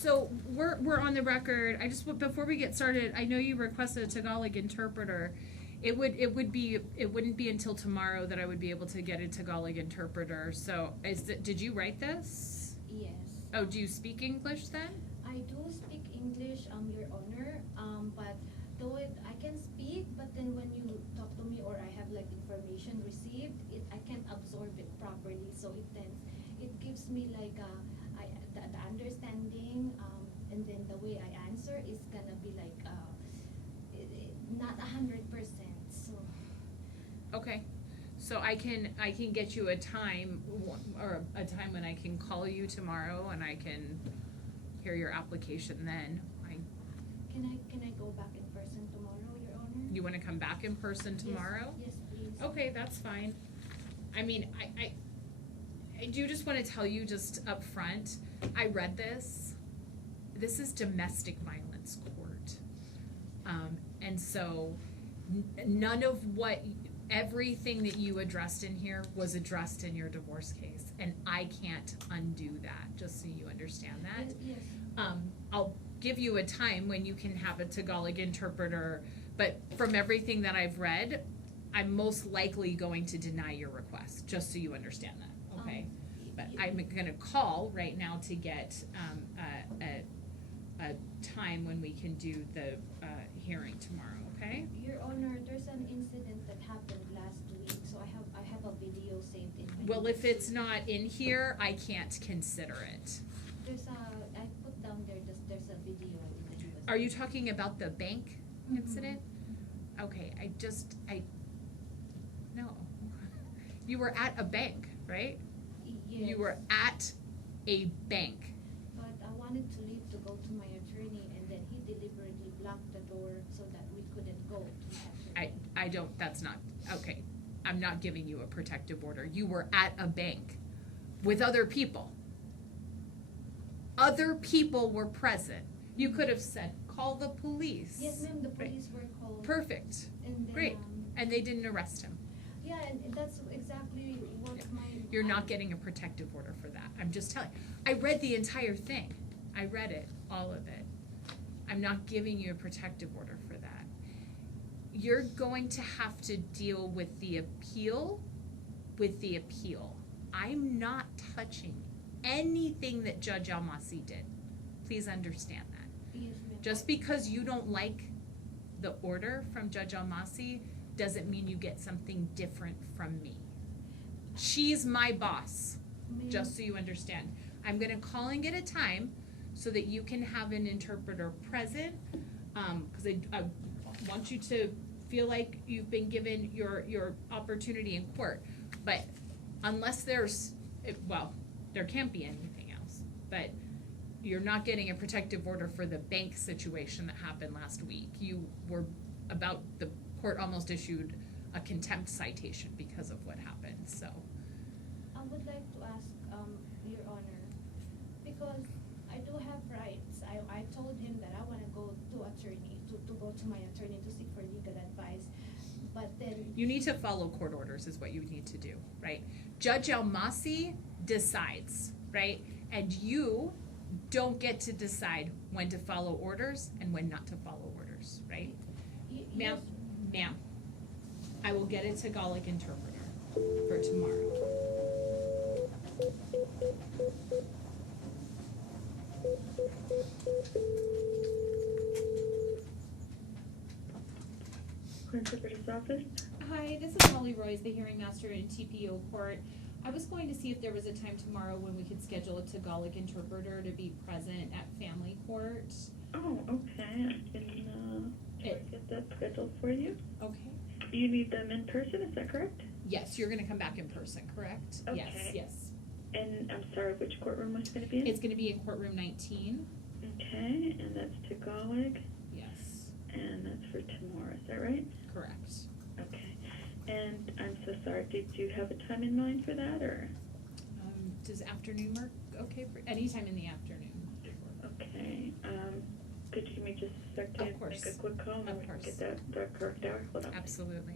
So we're on the record. I just before we get started, I know you requested a Tagalog interpreter. It wouldn't be until tomorrow that I would be able to get a Tagalog interpreter. So did you write this? Yes. Oh, do you speak English then? I do speak English, Your Honor. But though I can speak, but then when you talk to me or I have like information received, I can't absorb it properly. So it gives me like the understanding, and then the way I answer is gonna be like not 100%. So. Okay. So I can get you a time or a time when I can call you tomorrow and I can hear your application then. Can I go back in person tomorrow, Your Honor? You want to come back in person tomorrow? Yes, please. Okay, that's fine. I mean, I do just want to tell you just up front, I read this. This is domestic violence court. And so none of everything that you addressed in here was addressed in your divorce case. And I can't undo that, just so you understand that. Yes. I'll give you a time when you can have a Tagalog interpreter, but from everything that I've read, I'm most likely going to deny your request, just so you understand that, okay? But I'm gonna call right now to get a time when we can do the hearing tomorrow, okay? Your Honor, there's an incident that happened last week, so I have a video saved in my Well, if it's not in here, I can't consider it. I put down there's a video in the US. Are you talking about the bank incident? Okay, no. You were at a bank, right? Yes. You were at a bank. But I wanted to leave to go to my attorney, and then he deliberately blocked the door so that we couldn't go to my attorney. That's not, okay. I'm not giving you a protective order. You were at a bank with other people. Other people were present. You could have said, call the police. Yes, ma'am, the police were called. Perfect. And then, Great. And they didn't arrest him. Yeah, and that's exactly what You're not getting a protective order for that. I'm just telling. I read the entire thing. I read it, all of it. I'm not giving you a protective order for that. You're going to have to deal with the appeal I'm not touching anything that Judge Almasi did. Please understand that. Yes, ma'am. Just because you don't like the order from Judge Almasi doesn't mean you get something different from me. She's my boss, just so you understand. I'm gonna call and get a time so that you can have an interpreter present, because I want you to feel like you've been given your opportunity in court. But unless there can't be anything else. But you're not getting a protective order for the bank situation that happened last week. The court almost issued a contempt citation because of what happened, so. I would like to ask, Your Honor, because I do have rights. I told him that I wanna go to attorney, to go to my attorney to seek for legal advice, but then. You need to follow court orders is what you need to do, right? Judge Almasi decides, right? And you don't get to decide when to follow orders and when not to follow orders, right? Ma'am, I will get a Tagalog interpreter for tomorrow. Court Interpreter's Office. Hi, this is Holly Roys, the hearing master in TPO Court. I was going to see if there was a time tomorrow when we could schedule a Tagalog interpreter to be present at family court. Oh, okay. I can get that scheduled for you. Okay. You need them in person, is that correct? Yes, you're gonna come back in person, correct? Okay. Yes. And I'm sorry, which courtroom was it going to be in? It's gonna be in courtroom 19. Okay, and that's Tagalog, Yes, and that's for tomorrow, is that right? correct. Okay. And I'm so sorry, did you have a time in mind for that, or? Does afternoon work okay for, anytime in the afternoon? Okay, could you give me just a sec to Of course. make a quick call? Of And we can course. get that correct hour? Hold on. Absolutely.